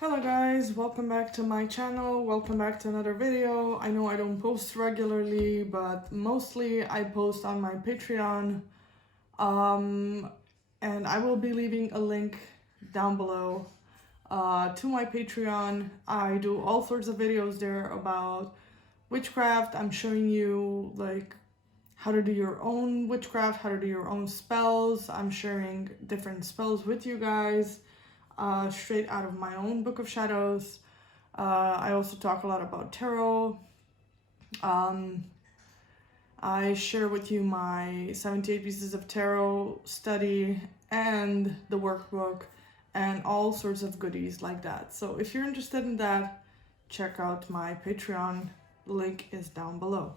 Hello guys, welcome back to my channel, welcome back to another video. I know I don't post regularly, but mostly I post on my Patreon. And I will be leaving a link down below to my Patreon. I do all sorts of videos there about witchcraft. I'm showing you like how to do your own witchcraft, how to do your own spells. I'm sharing different spells with you guys. Straight out of my own Book of Shadows. I also talk a lot about tarot. I share with you my 78 pieces of tarot study and the workbook and all sorts of goodies like that. So if you're interested in that, check out my Patreon. The link is down below.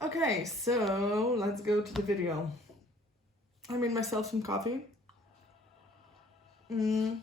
Okay, so let's go to the video. I made myself some coffee. And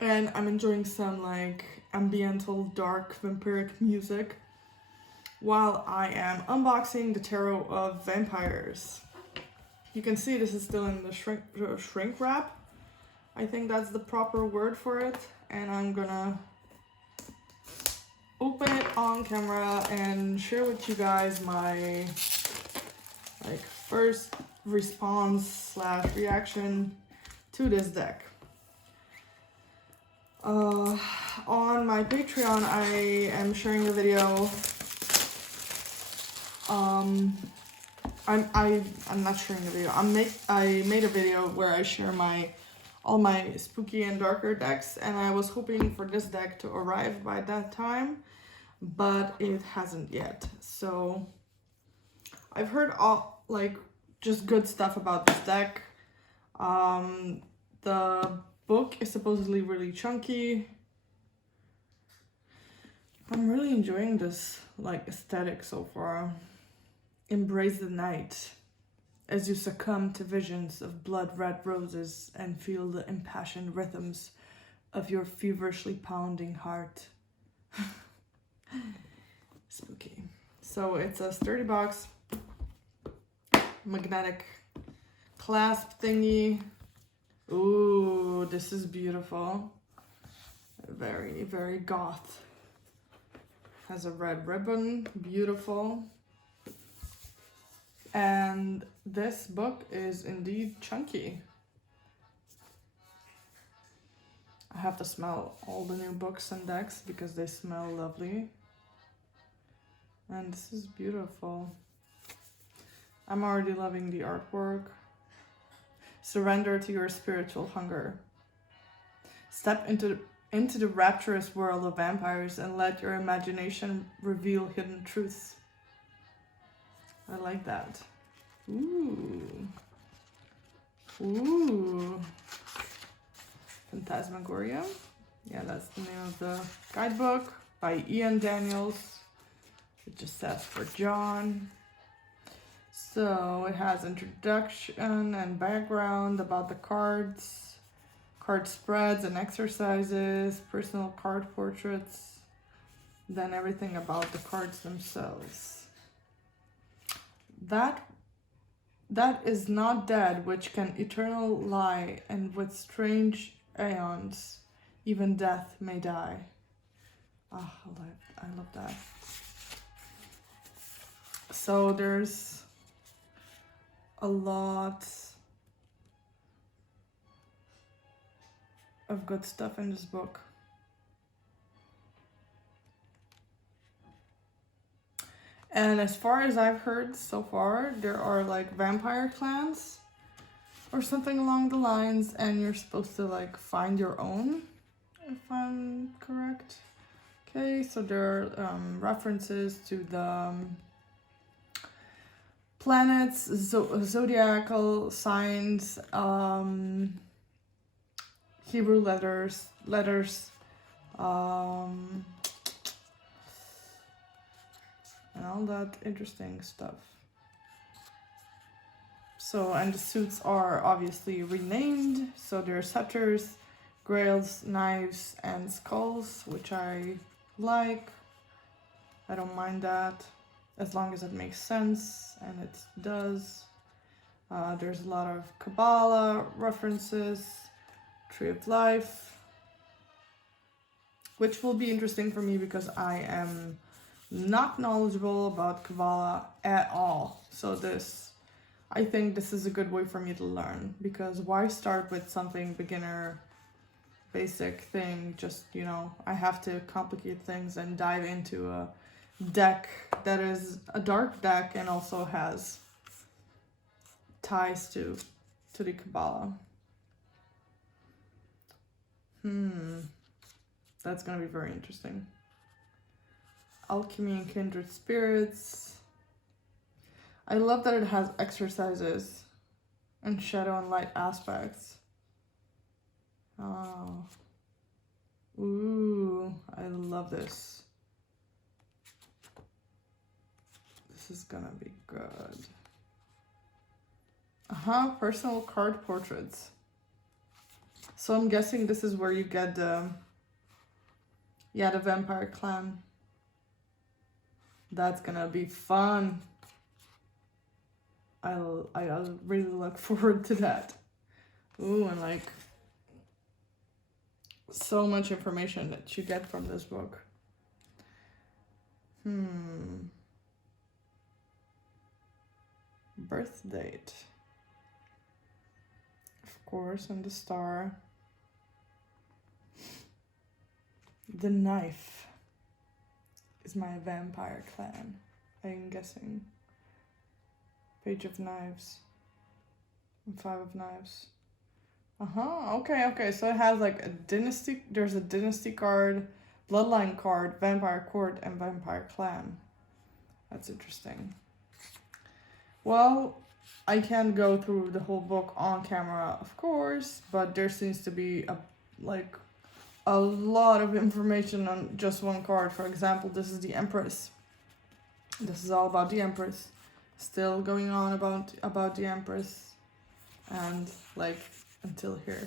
I'm enjoying some like ambiental dark vampiric music while I am unboxing the Tarot of Vampyres. You can see this is still in the shrink wrap. I think that's the proper word for it. And I'm gonna open it on camera and share with you guys my like first response / reaction to this deck. On my Patreon, I am sharing a video. I'm not sharing a video. I made a video where I share all my spooky and darker decks, and I was hoping for this deck to arrive by that time, but it hasn't yet. So I've heard all like just good stuff about this deck. The book is supposedly really chunky. I'm really enjoying this like aesthetic so far. Embrace the night as you succumb to visions of blood-red roses and feel the impassioned rhythms of your feverishly pounding heart. Spooky. So it's a sturdy box, magnetic clasp thingy. Ooh, this is beautiful. Very, very goth. Has a red ribbon, beautiful. And this book is indeed chunky. I have to smell all the new books and decks because they smell lovely. And this is beautiful. I'm already loving the artwork. Surrender to your spiritual hunger. Step into the rapturous world of vampires and let your imagination reveal hidden truths. I like that. Ooh. Ooh. Phantasmagoria. Yeah, that's the name of the guidebook by Ian Daniels. It just says for John. So it has introduction and background about the cards, card spreads and exercises, personal card portraits, then everything about the cards themselves. That is not dead, which can eternal lie, and with strange aeons, even death may die. Ah, I love that. So there's a lot of good stuff in this book. And as far as I've heard so far, there are like vampire clans or something along the lines, and you're supposed to like find your own, if I'm correct. Okay, so there are references to the planets, zodiacal signs, Hebrew letters, and all that interesting stuff. So, and the suits are obviously renamed. So there are scepters, grails, knives, and skulls, which I like. I don't mind that, as long as it makes sense, and it does. There's a lot of Kabbalah references, Tree of Life, which will be interesting for me because I am not knowledgeable about Kabbalah at all. So I think this is a good way for me to learn, because why start with something beginner, basic thing? Just, you know, I have to complicate things and dive into a deck that is a dark deck and also has ties to the Kabbalah. That's gonna be very interesting. Alchemy and Kindred Spirits. I love that it has exercises and shadow and light aspects. Oh. Ooh, I love this. This is gonna be good. Personal card portraits. So I'm guessing this is where you get the vampire clan. That's gonna be fun. I'll really look forward to that. Ooh, and like so much information that you get from this book. Birth date. Of course, and the star. The knife is my vampire clan, I'm guessing. Page of Knives. And 5 of Knives. Okay. So it has like a dynasty. There's a dynasty card, bloodline card, vampire court, and vampire clan. That's interesting. Well, I can't go through the whole book on camera, of course, but there seems to be a lot of information on just one card. For example, this is the Empress. This is all about the Empress. Still going on about the Empress, and like until here.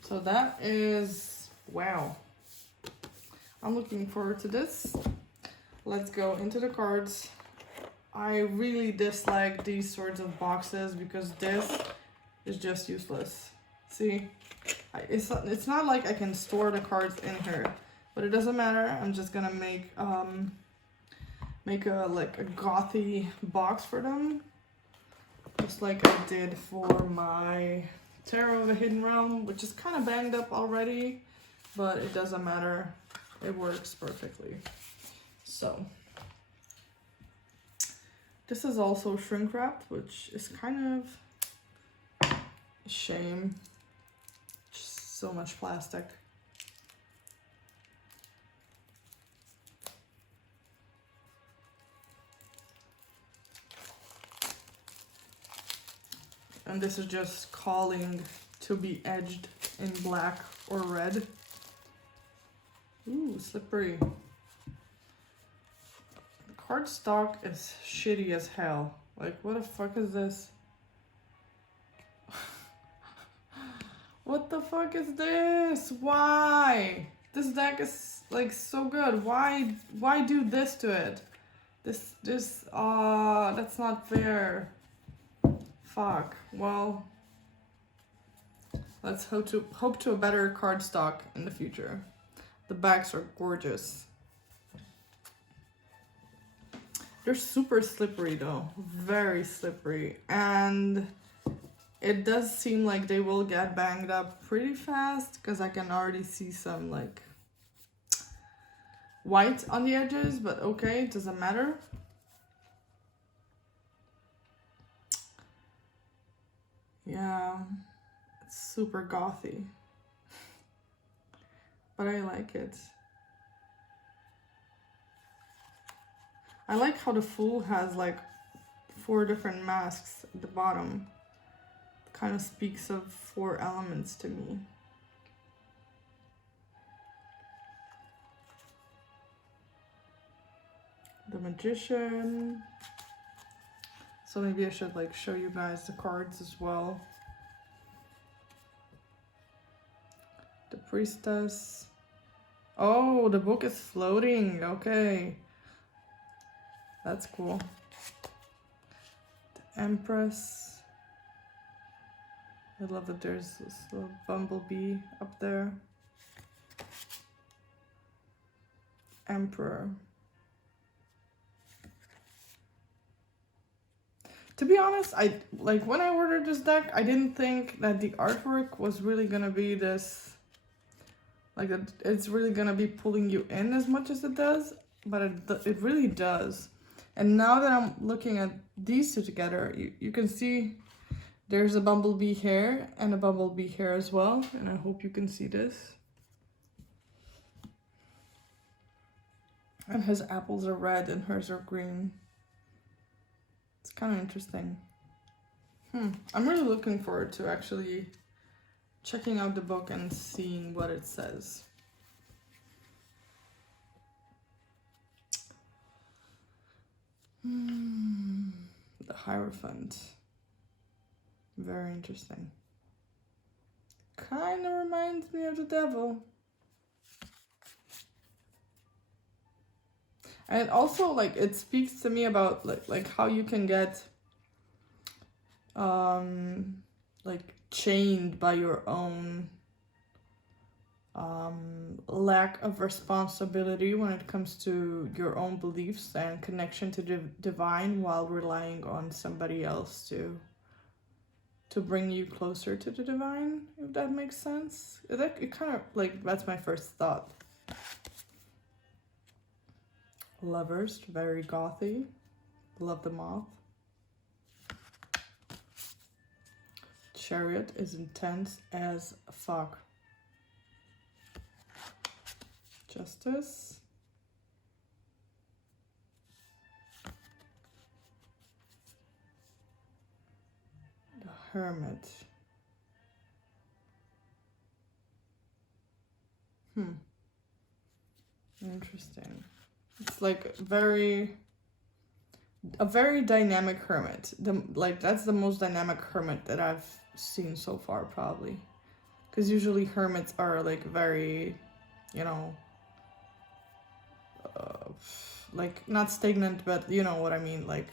So that is, wow. I'm looking forward to this. Let's go into the cards. I really dislike these sorts of boxes because this is just useless. See, it's not like I can store the cards in here, but it doesn't matter. I'm just gonna make a gothy box for them, just like I did for my Tarot of a Hidden Realm, which is kind of banged up already, but it doesn't matter. It works perfectly. So this is also shrink wrapped, which is kind of a shame. Just so much plastic. And this is just calling to be edged in black or red. Ooh, slippery. The cardstock is shitty as hell. Like, what the fuck is this? What the fuck is this? Why? This deck is like so good. Why do this to it? That's not fair. Fuck. Well, let's hope to a better cardstock in the future. The backs are gorgeous. They're super slippery though, very slippery, and it does seem like they will get banged up pretty fast because I can already see some like white on the edges, but okay, it doesn't matter. Yeah, it's super gothy, but I like it. I like how the Fool has like 4 different masks at the bottom. It kind of speaks of 4 elements to me. The Magician. So maybe I should like show you guys the cards as well. The Priestess. Oh, the book is floating. Okay. That's cool. The Empress. I love that there's this little bumblebee up there. Emperor. To be honest, when I ordered this deck, I didn't think that the artwork was really gonna be this, like it's really gonna be pulling you in as much as it does, but it really does. And now that I'm looking at these two together, you can see there's a bumblebee here and a bumblebee here as well, and I hope you can see this. And his apples are red and hers are green. It's kind of interesting. I'm really looking forward to actually checking out the book and seeing what it says. The Hierophant. Very interesting. Kind of reminds me of the devil. And also, like, it speaks to me about like how you can get like chained by your own lack of responsibility when it comes to your own beliefs and connection to the divine, while relying on somebody else to bring you closer to the divine, if that makes sense. It kind of, like, that's my first thought. Lovers, very gothy. Love the moth. Chariot is intense as fuck. Justice. The Hermit. Interesting. It's like a very dynamic hermit. That's the most dynamic hermit that I've seen so far, probably. Because usually hermits are like very, you know, like not stagnant, but you know what I mean. Like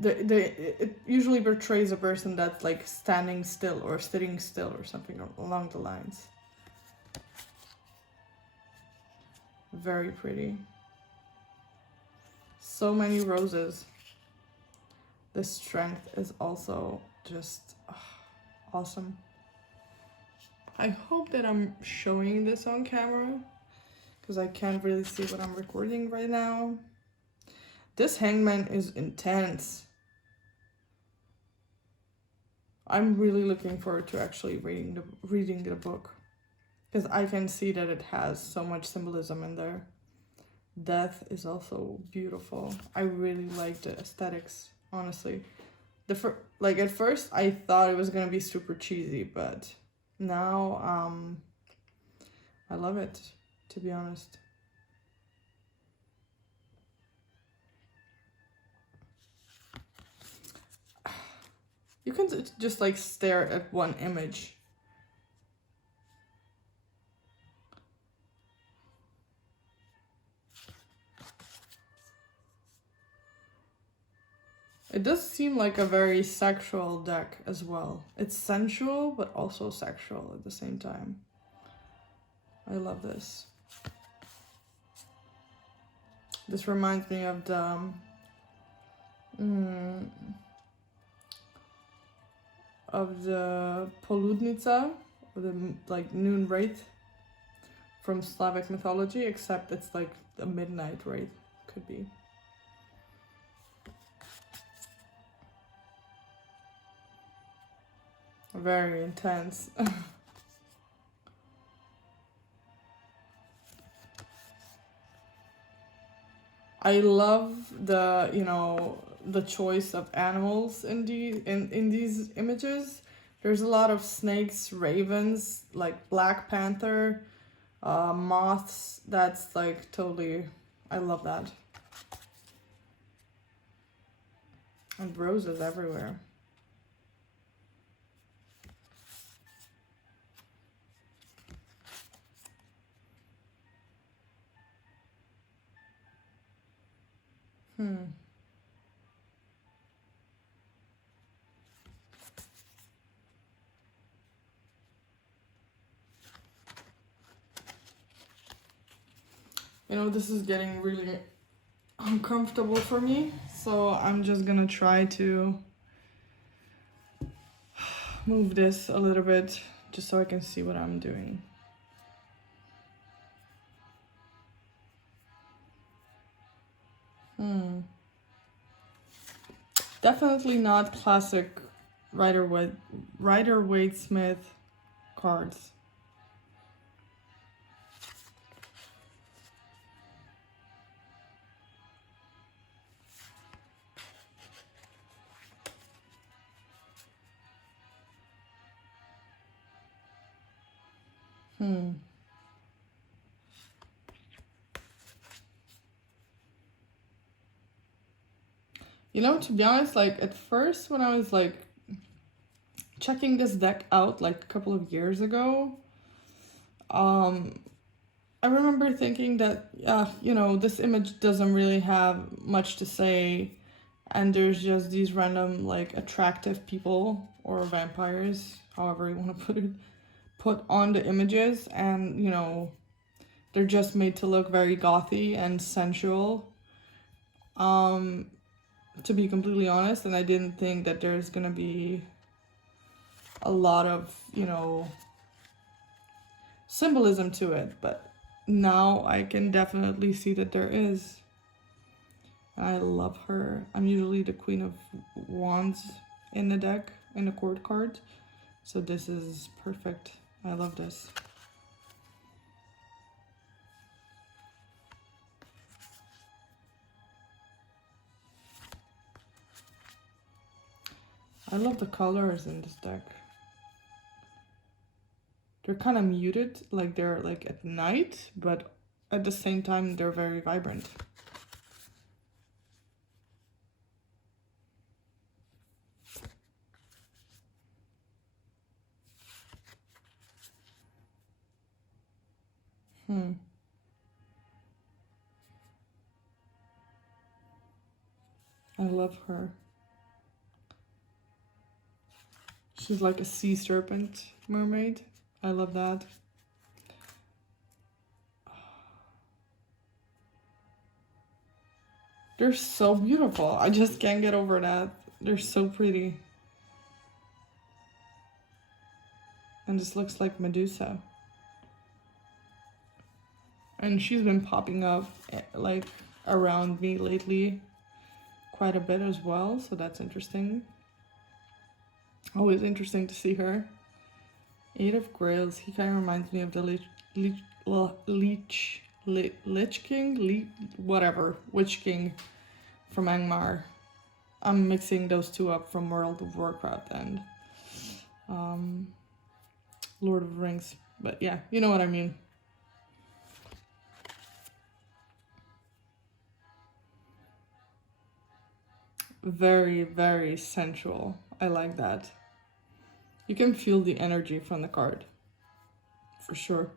it usually portrays a person that's like standing still or sitting still or something along the lines. Very pretty. So many roses. The Strength is also just awesome. I hope that I'm showing this on camera, because I can't really see what I'm recording right now. This Hangman is intense. I'm really looking forward to actually reading the book, because I can see that it has so much symbolism in there. Death is also beautiful. I really like the aesthetics, honestly. At first I thought it was gonna be super cheesy, but now I love it, to be honest. You can just like stare at one image. It does seem like a very sexual deck as well. It's sensual, but also sexual at the same time. I love this. This reminds me of the Poludnica, or the like noon wraith from Slavic mythology, except it's like a midnight wraith, could be. Very intense. I love the, you know, the choice of animals in these images. There's a lot of snakes, ravens, like Black Panther, moths. That's like totally, I love that. And roses everywhere. You know, this is getting really uncomfortable for me, so I'm just gonna try to move this a little bit just so I can see what I'm doing. Definitely not classic Rider-Waite-Smith cards. You know, to be honest, like at first when I was like checking this deck out like a couple of years ago, I remember thinking that, you know, this image doesn't really have much to say, and there's just these random like attractive people or vampires, however you want to put on the images, and you know, they're just made to look very gothy and sensual. To be completely honest, and I didn't think that there's gonna be a lot of, you know, symbolism to it, but now I can definitely see that there is. I love her. I'm usually the Queen of Wands in the deck, in the court card, so this is perfect. I love this. I love the colors in this deck. They're kind of muted, like they're like at night, but at the same time they're very vibrant. I love her. She's like a sea serpent mermaid. I love that. They're so beautiful. I just can't get over that. They're so pretty. And this looks like Medusa. And she's been popping up like around me lately quite a bit as well, so that's interesting. Always interesting to see her. 8 of Grails. He kind of reminds me of the Lich King? Whatever. Witch King from Angmar. I'm mixing those two up from World of Warcraft and Lord of the Rings. But yeah, you know what I mean. Very, very sensual. I like that. You can feel the energy from the card. For sure.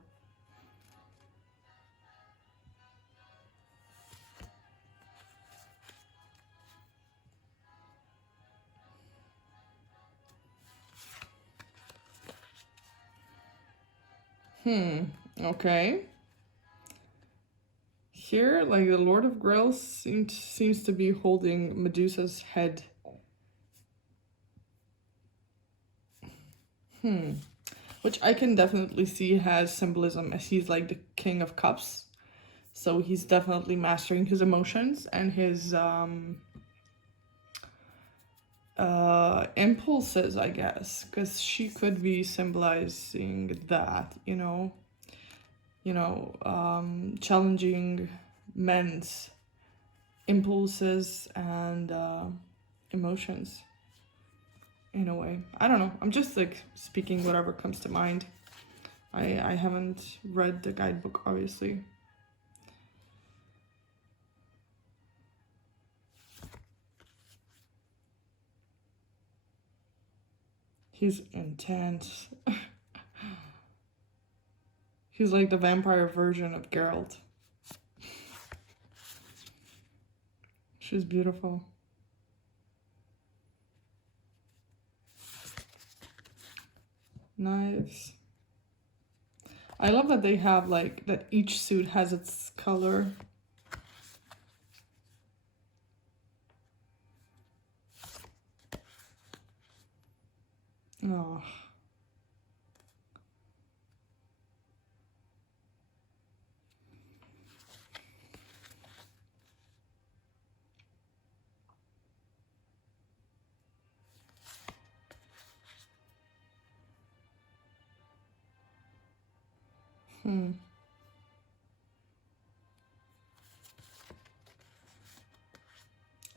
Okay. Here, like the Lord of Grails seems to be holding Medusa's head. Which I can definitely see has symbolism, as he's like the King of Cups. So he's definitely mastering his emotions and his impulses, I guess, because she could be symbolizing that, you know, challenging men's impulses and emotions in a way. I don't know, I'm just like speaking whatever comes to mind. I haven't read the guidebook, obviously. He's intense. He's like the vampire version of Geralt. She's beautiful. Knives. I love that they have like that each suit has its color. Oh.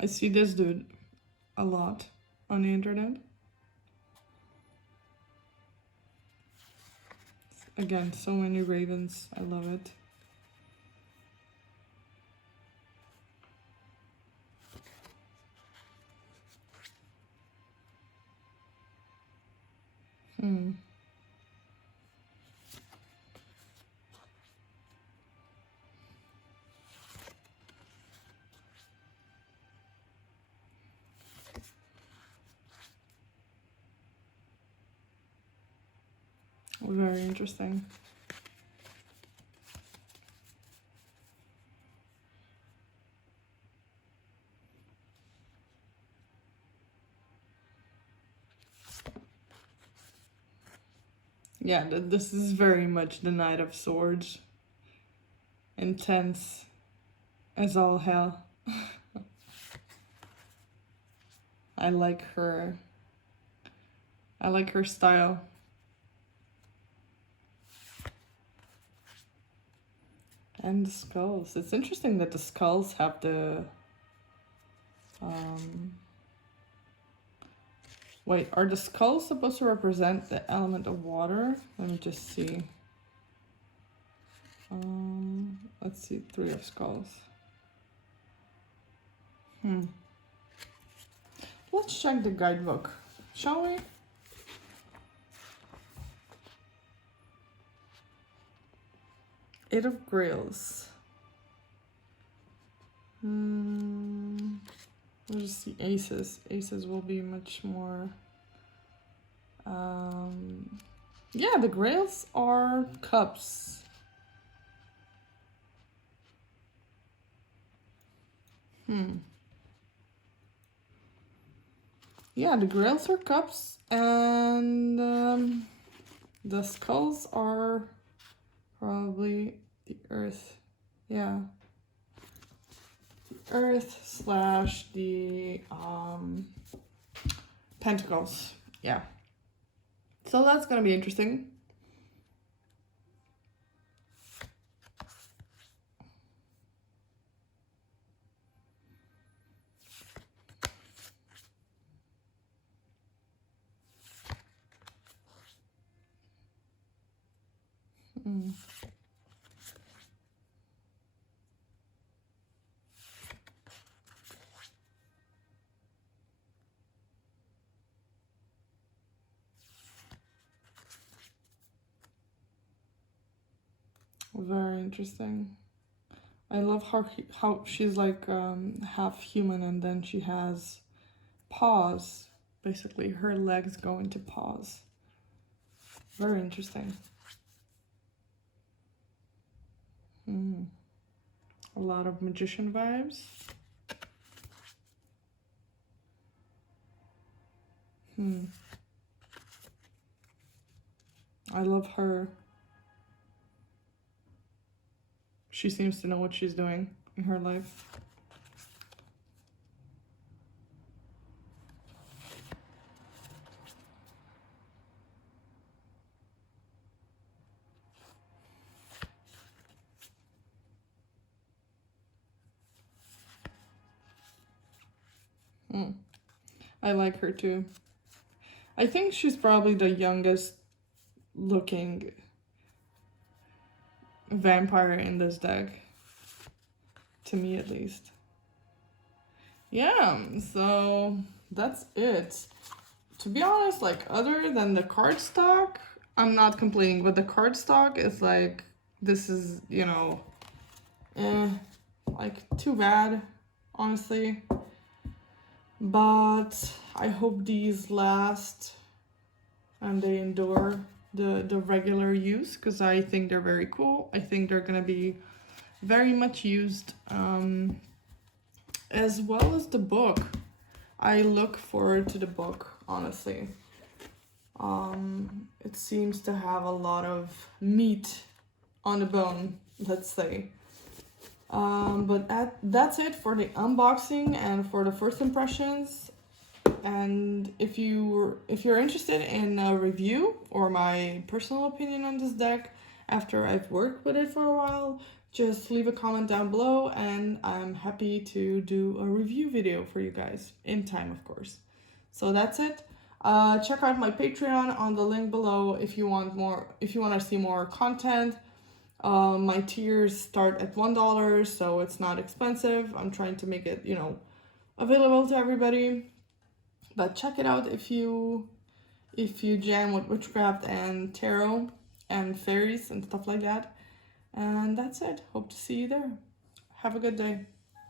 I see this dude a lot on the internet. Again, so many ravens. I love it. Very interesting. Yeah, this is very much the Knight of Swords. Intense as all hell. I like her. I like her style. And the skulls. It's interesting that the skulls have the... Wait, are the skulls supposed to represent the element of water? Let me just see. Let's see, 3 of skulls. Let's check the guidebook, shall we? Eight of Grails. We'll just see aces. Aces will be much more... yeah, the Grails are cups. Yeah, the Grails are cups, and the skulls are probably the earth. Yeah. The earth slash the pentacles. Yeah. So that's gonna be interesting. Very interesting. I love how she's like half human, and then she has paws. Basically, her legs go into paws. Very interesting. A lot of magician vibes. I love her. She seems to know what she's doing in her life. I like her too. I think she's probably the youngest looking vampire in this deck. To me, at least. Yeah, so that's it. To be honest, like, other than the cardstock, I'm not complaining. But the cardstock is like, this is, you know, like, too bad, honestly. But I hope these last and they endure. the regular use, because I think they're very cool. I think they're gonna be very much used, as well as the book. I look forward to the book, honestly. It seems to have a lot of meat on the bone, let's say. But that's it for the unboxing and for the first impressions. And if you're interested in a review or my personal opinion on this deck after I've worked with it for a while, just leave a comment down below and I'm happy to do a review video for you guys in time, of course. So that's it. Check out my Patreon on the link below if you want to see more content. My tiers start at $1, so it's not expensive. I'm trying to make it, available to everybody. But check it out if you jam with witchcraft and tarot and fairies and stuff like that. And that's it. Hope to see you there. Have a good day.